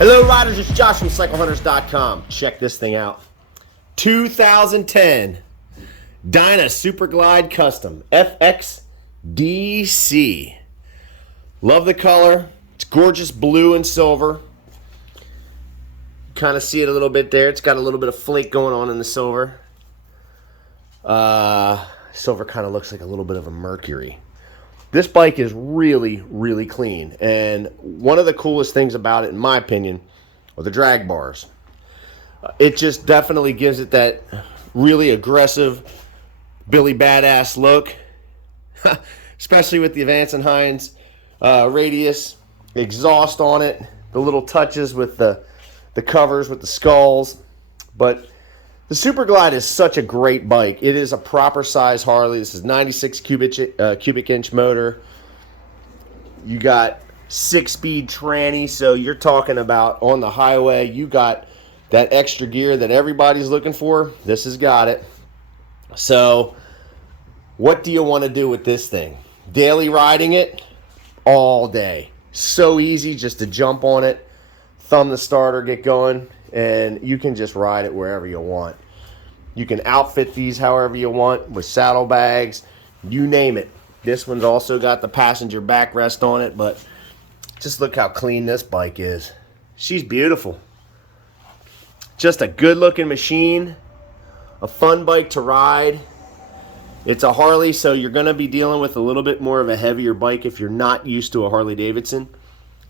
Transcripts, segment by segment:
Hello riders, it's Josh from CycleHunters.com. Check this thing out. 2010 Dyna Super Glide Custom FXDC. Love the color. It's gorgeous blue and silver. Kind of see it a little bit there. It's got a little bit of flake going on in the silver. Silver kind of looks like a little bit of a mercury. This bike is really, really clean. And one of the coolest things about it, in my opinion, are the drag bars. It just definitely gives it that really aggressive Billy Badass look. Especially with the Vance & Hines radius exhaust on it. The little touches with the covers, with the skulls. But the Super Glide is such a great bike. It is a proper size Harley. This is 96 cubic inch motor. You got 6-speed tranny, so you're talking about on the highway, you got that extra gear that everybody's looking for. This has got it. So what do you want to do with this thing? Daily riding it all day. So easy just to jump on it, thumb the starter, get going, and you can just ride it wherever you want. You can outfit these however you want with saddlebags, you name it. This one's also got the passenger backrest on it, but just look how clean this bike is. She's beautiful. Just a good looking machine, a fun bike to ride. It's a Harley, so you're going to be dealing with a little bit more of a heavier bike if you're not used to a Harley-Davidson.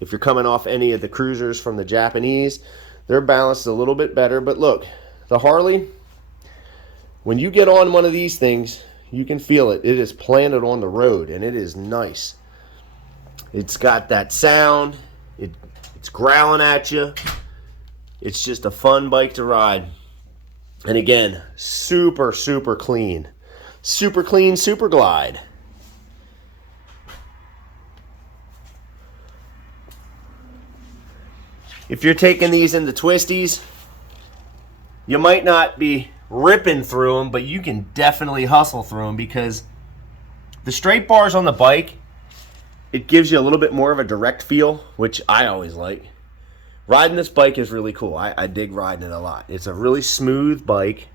If you're coming off any of the cruisers from the Japanese, they're balanced a little bit better. But look, the Harley, when you get on one of these things, you can feel it. It is planted on the road, and it is nice. It's got that sound. It's growling at you. It's just a fun bike to ride. And again, super, super clean. Super clean Super Glide. If you're taking these into twisties, you might not be ripping through them, but you can definitely hustle through them because the straight bars on the bike, it gives you a little bit more of a direct feel, which I always like. Riding this bike is really cool. I dig riding it a lot. It's a really smooth bike.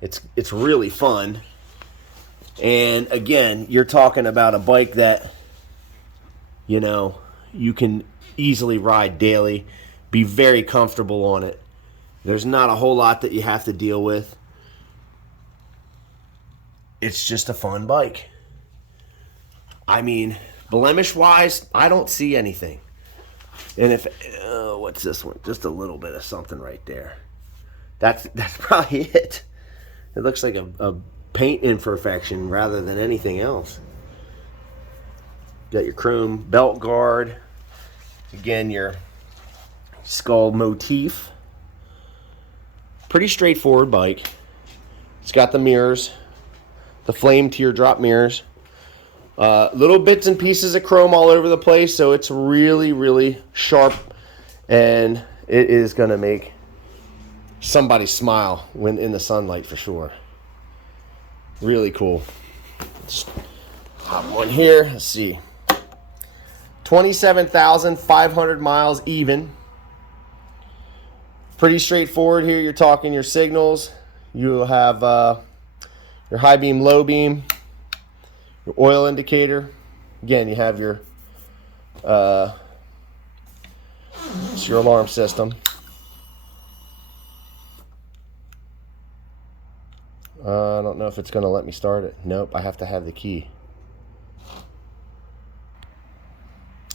It's really fun. And again, you're talking about a bike that, you know, you can easily ride daily, be very comfortable on it. There's not a whole lot that you have to deal with. It's just a fun bike. I mean, blemish-wise, I don't see anything. And if, what's this one? Just a little bit of something right there. That's probably it. It looks like a paint imperfection rather than anything else. Got your chrome belt guard. Again, your skull motif. Pretty straightforward bike. It's got the mirrors, the flame teardrop mirrors. Little bits and pieces of chrome all over the place, so it's really, really sharp, and it is going to make somebody smile when in the sunlight for sure. Really cool. Just hop one here. Let's see. 27,500 miles even. Pretty straightforward here. You're talking your signals. You'll have your high beam, low beam, your oil indicator. Again, you have your it's your alarm system. I don't know if it's going to let me start it. Nope, I have to have the key.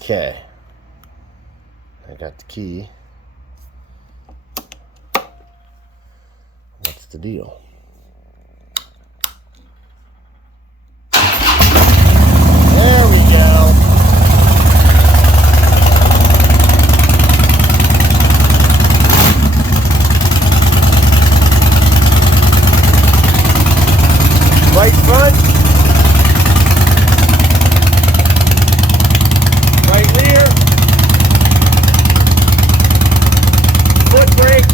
Okay. I got the key. What's the deal? There we go. Right front. Right rear. Foot brake.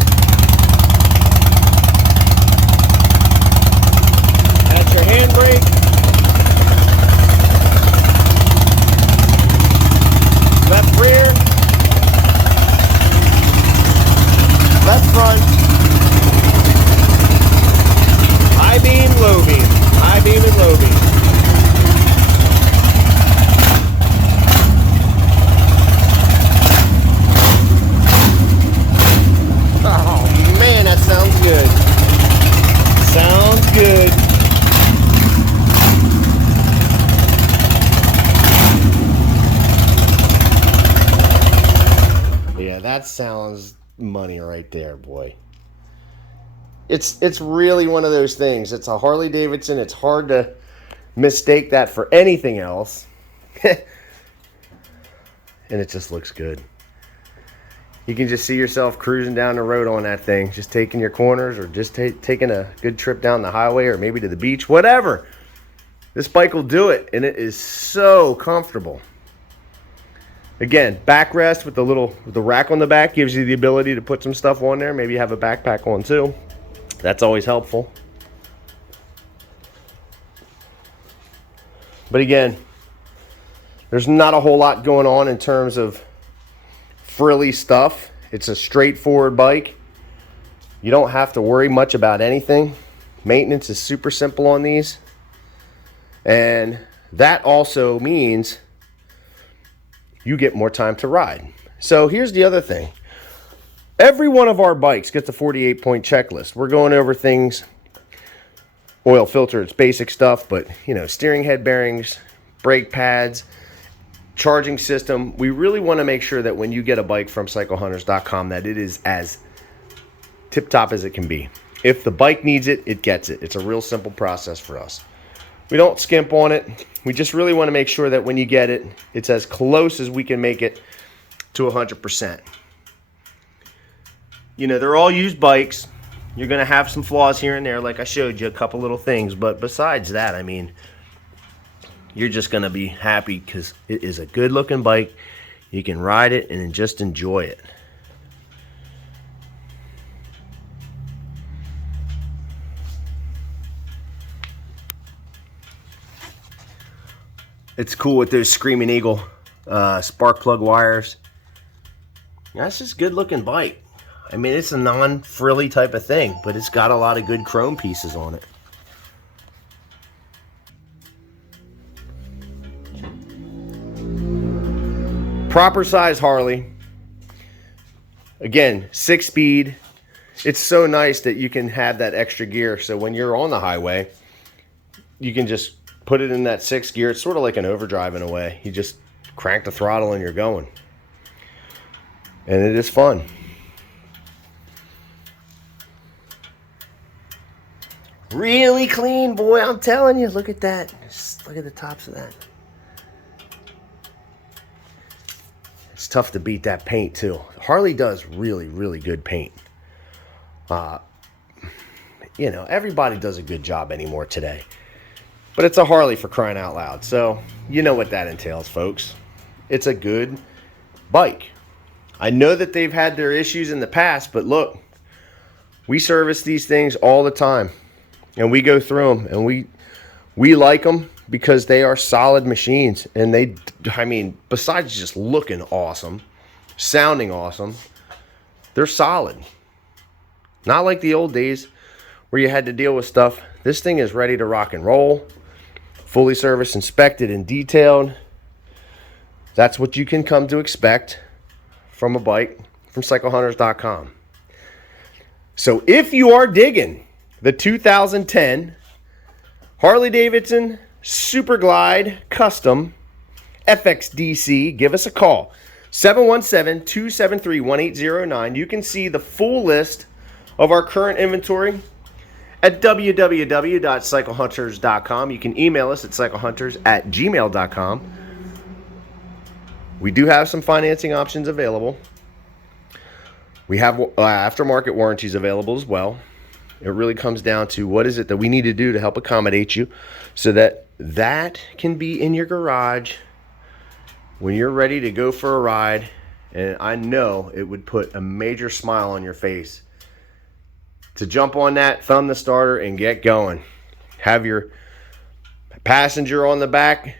sounds money right there, boy. It's really one of those things. It's a Harley-Davidson. It's hard to mistake that for anything else. And it just looks good. You can just see yourself cruising down the road on that thing, just taking your corners or just taking a good trip down the highway or maybe to the beach, whatever. This bike will do it, and it is so comfortable. Again, backrest with the rack on the back gives you the ability to put some stuff on there. Maybe you have a backpack on too. That's always helpful. But again, there's not a whole lot going on in terms of frilly stuff. It's a straightforward bike. You don't have to worry much about anything. Maintenance is super simple on these. And that also means you get more time to ride. So here's the other thing. Every one of our bikes gets a 48-point checklist. We're going over things, oil filter, it's basic stuff, but steering head bearings, brake pads, charging system. We really want to make sure that when you get a bike from CycleHunters.com that it is as tip-top as it can be. If the bike needs it, it gets it. It's a real simple process for us. We don't skimp on it. We just really want to make sure that when you get it, it's as close as we can make it to 100%. They're all used bikes. You're going to have some flaws here and there, like I showed you, a couple little things. But besides that, I mean, you're just going to be happy because it is a good-looking bike. You can ride it and just enjoy it. It's cool with those Screaming Eagle spark plug wires. That's just a good-looking bike. I mean, it's a non-frilly type of thing, but it's got a lot of good chrome pieces on it. Proper size Harley. Again, 6-speed. It's so nice that you can have that extra gear, so when you're on the highway, you can just put it in that 6th gear. It's sort of like an overdrive in a way. You just crank the throttle and you're going. And it is fun. Really clean, boy, I'm telling you. Look at that. Just look at the tops of that. It's tough to beat that paint, too. Harley does really, really good paint. Everybody does a good job anymore today. But it's a Harley, for crying out loud. So, you know what that entails, folks. It's a good bike. I know that they've had their issues in the past, but look, we service these things all the time. And we go through them, and we like them because they are solid machines. And besides just looking awesome, sounding awesome, they're solid. Not like the old days where you had to deal with stuff. This thing is ready to rock and roll, fully serviced, inspected, and detailed. That's what you can come to expect from a bike from CycleHunters.com. So if you are digging the 2010 Harley-Davidson Super Glide Custom FXDC, give us a call. 717-273-1809. You can see the full list of our current inventory at www.cyclehunters.com. You can email us at cyclehunters@gmail.com. We do have some financing options available. We have aftermarket warranties available as well. It really comes down to what is it that we need to do to help accommodate you so that can be in your garage when you're ready to go for a ride. And I know it would put a major smile on your face to jump on that, thumb the starter, and get going. Have your passenger on the back,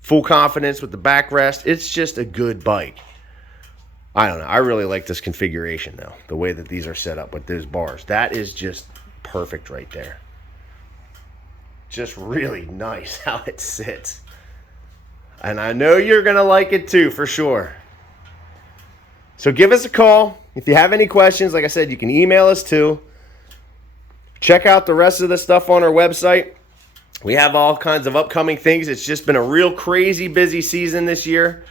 full confidence with the backrest. It's just a good bike. I don't know. I really like this configuration, though. The way that these are set up with those bars. That is just perfect right there. Just really nice how it sits. And I know you're going to like it too, for sure. So give us a call. If you have any questions, like I said, you can email us too. Check out the rest of the stuff on our website. We have all kinds of upcoming things. It's just been a real crazy busy season this year.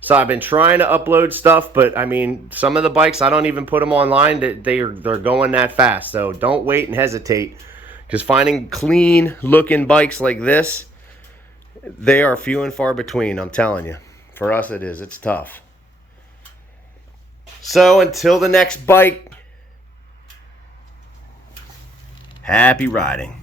So I've been trying to upload stuff, but I mean, some of the bikes, I don't even put them online. They're going that fast. So don't wait and hesitate, because finding clean looking bikes like this, they are few and far between, I'm telling you. For us it is. It's tough. So until the next bike, happy riding.